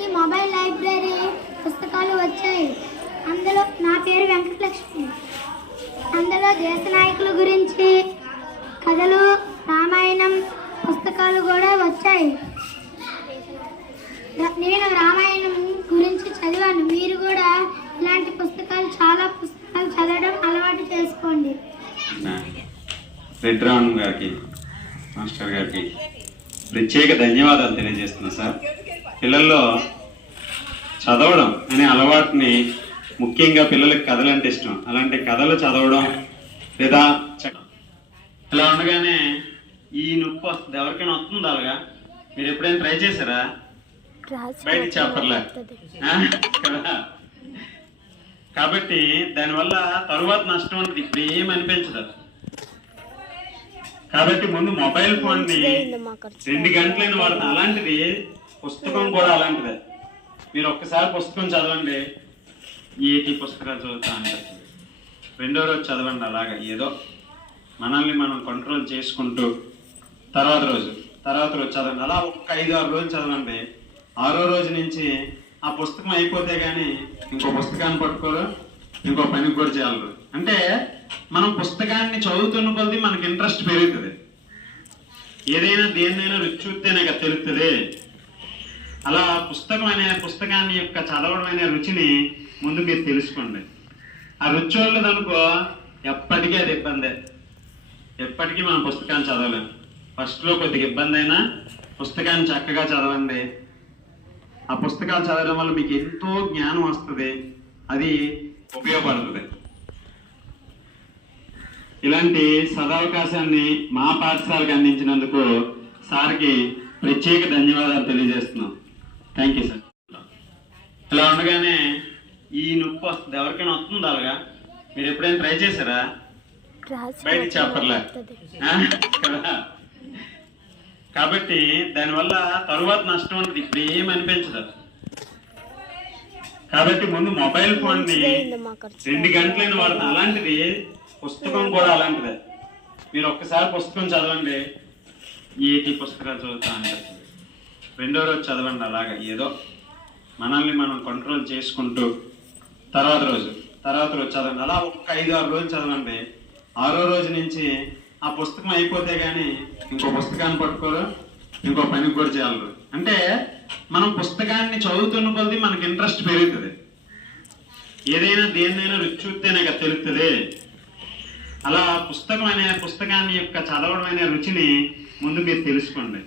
ఈ mobile library పుస్తకాలు వచ్చాయి. అందులో నా పేరు వెంకటలక్ష్మి. అందులో దేశ నాయకుల గురించి కథలు రామాయణం పుస్తకాలు కూడా వచ్చాయి. నేను రామాయణం గురించి చదివాను. మీరు కూడా ఇలాంటి పుస్తకాలు చాలా పుస్తకాలు చదవడం అలవాటు చేసుకోండి. గారికి మాస్టర్ గారికి ప్రత్యేక ధన్యవాదాలు తెలియజేస్తున్నా సార్. పిల్లల్లో చదవడం అనే అలవాటుని ముఖ్యంగా పిల్లలకి కథలు అంటే ఇష్టం. అలాంటి కథలు చదవడం లేదా ఇలా ఉండగానే ఈ నొప్పి వస్తుంది. ఎవరికైనా వస్తుంది అలాగా? మీరు ఎప్పుడైనా ట్రై చేశారా? బయట చెప్పర్లే? కదా కాబట్టి దానివల్ల తరువాత నష్టం ఉంటుంది ఇప్పుడు ఏం అనిపించదు. కాబట్టి ముందు మొబైల్ ఫోన్ని రెండు గంటలైన వాడుతాం అలాంటిది పుస్తకం కూడా అలాంటిదే. మీరు ఒక్కసారి పుస్తకం చదవండి. ఏటి పుస్తకాలు చదువుతా అనిపిస్తుంది రెండో రోజు చదవండి అలాగా. ఏదో మనల్ని మనం కంట్రోల్ చేసుకుంటూ తర్వాత రోజు తర్వాత రోజు చదవండి. అలా ఒక్క ఐదు ఆరు రోజులు చదవండి. ఆరో రోజు నుంచి ఆ పుస్తకం అయిపోతే కానీ ఇంకో పుస్తకాన్ని పట్టుకోరు ఇంకో పని కూడా చేయాలి అంటే మనం పుస్తకాన్ని చదువుతున్న కొద్దీ మనకి ఇంట్రెస్ట్ పెరుగుతుంది. ఏదైనా దేన్నైనా రుచి చూస్తేనే కదా తెలుస్తుంది. అలా పుస్తకం అనే పుస్తకాన్ని యొక్క చదవడం అనే రుచిని ముందు మీరు తెలుసుకోండి. ఆ రుచి వాళ్ళది అనుకో ఎప్పటికీ అది ఇబ్బందే. ఎప్పటికీ మనం పుస్తకాన్ని చదవలేం. ఫస్ట్లో కొద్దిగా ఇబ్బంది అయినా పుస్తకాన్ని చక్కగా చదవండి. ఆ పుస్తకాలు చదవడం వల్ల మీకు ఎంతో జ్ఞానం వస్తుంది. అది ఉపయోగపడుతుంది. ఇలాంటి సదవకాశాన్ని మా పాఠశాలకు అందించినందుకు సార్కి ప్రత్యేక ధన్యవాదాలు తెలియజేస్తున్నాం. థ్యాంక్ యూ సార్ ఇలా ఉండగానే ఈ నొప్పి వస్తుంది ఎవరికైనా వస్తుంది అలాగా? మీరు ఎప్పుడైనా ట్రై చేశారా? బయట? కదా? కాబట్టి దానివల్ల తరువాత నష్టం ఉంటుంది ఇప్పుడు ఏం అనిపించదు. కాబట్టి ముందు మొబైల్ ఫోన్ని రెండు గంటలైన వాడుతాం. అలాంటిది పుస్తకం కూడా అలాంటిదే. మీరు ఒక్కసారి పుస్తకం చదవండి. ఏటి పుస్తకాలు చదువుతా అనిపిస్తుంది రెండో రోజు చదవండి అలాగా. ఏదో మనల్ని మనం కంట్రోల్ చేసుకుంటూ తర్వాత రోజు తర్వాత రోజు చదవండి. అలా ఒక్క ఐదు ఆరు రోజులు చదవండి. ఆరో రోజు నుంచి ఆ పుస్తకం అయిపోతే కానీ ఇంకో పుస్తకాన్ని పట్టుకోరు ఇంకో పని కూడా చేయాలరు అంటే మనం పుస్తకాన్ని చదువుతున్న కొద్దీ మనకి ఇంట్రెస్ట్ పెరుగుతుంది. ఏదైనా దేనిదైనా రుచి చూస్తేనే కదా తెలుస్తుంది. అలా పుస్తకం అనే పుస్తకాన్ని యొక్క చదవడం అనే రుచిని ముందు మీరు తెలుసుకోండి.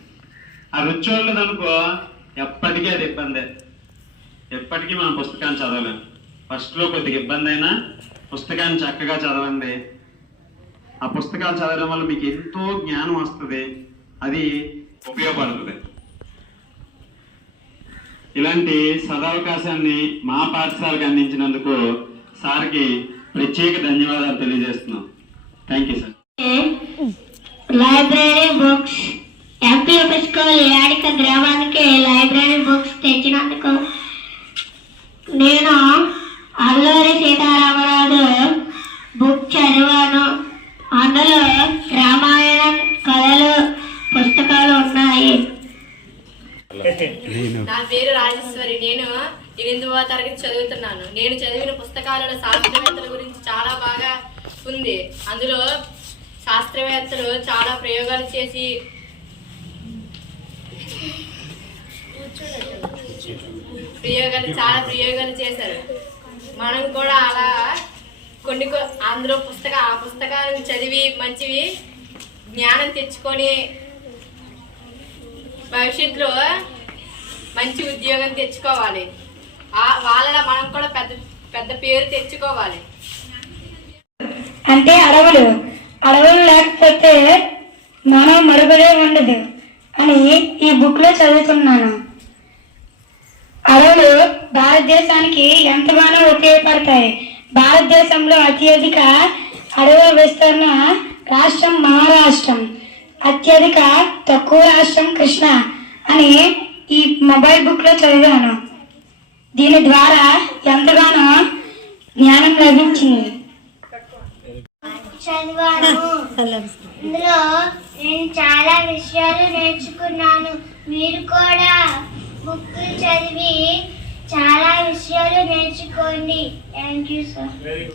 ఆ రుచి అనుకో ఎప్పటికీ అది ఇబ్బందే. ఎప్పటికీ మనం పుస్తకాన్ని చదవలేం. ఫస్ట్లో కొద్దిగా ఇబ్బంది అయినా పుస్తకాన్ని చక్కగా చదవండి. ఆ పుస్తకాలు చదవడం వల్ల మీకు ఎంతో జ్ఞానం వస్తుంది. అది ఉపయోగపడుతుంది. ఇలాంటి సదవకాశాన్ని మా పాఠశాలకు అందించినందుకు సార్కి ప్రత్యేక ధన్యవాదాలు తెలియజేస్తున్నాం. Thank you sir library books MP school Edika గ్రామానికి లైబ్రరీ బుక్స్ తెచ్చినందుకు నేను అల్లూరి సీతారామరాజు బుక్ చదివాను. అందులో రామాయణం కథలు పుస్తకాలు ఉన్నాయి. నా పేరు రాజేశ్వరి. నేను ఎనిమిదవ తరగతి చదువుతున్నాను. నేను చదివిన పుస్తకాలలో శాస్త్రవేత్తల గురించి చాలా బాగా ఉంది. అందులో శాస్త్రవేత్తలు చాలా ప్రయోగాలు చేసి ప్రయోగాలు చాలా ప్రయోగాలు చేశారు. మనం కూడా అలా కొన్ని అందులో పుస్తక ఆ పుస్తకాలను చదివి మంచివి జ్ఞానం తెచ్చుకొని భవిష్యత్తులో మంచి ఉద్యోగం తెచ్చుకోవాలి. వాళ్ళ మనం కూడా పెద్ద పెద్ద పేరు తెచ్చుకోవాలి. అంటే అడవులు అడవులు లేకపోతే మనం మరుగుడే ఉండదు అని ఈ బుక్లో చదువుకున్నాను చదువుతున్నాను. భారతదేశానికి ఎంతగానో ఉపయోగపడతాయి. భారతదేశంలో అత్యధిక అడవుల విస్తరణ రాష్ట్రం మహారాష్ట్రం. అత్యధిక తక్కువ రాష్ట్రం కృష్ణ అని ఈ మొబైల్ బుక్లో చదివాను. దీని ద్వారా ఎంతగానో జ్ఞానం లభించింది. చదివాను. ఇందులో నేను చాలా విషయాలు నేర్చుకున్నాను. మీరు కూడా బుక్కులు చదివి చాలా విషయాలు నేర్చుకోండి. Thank you sir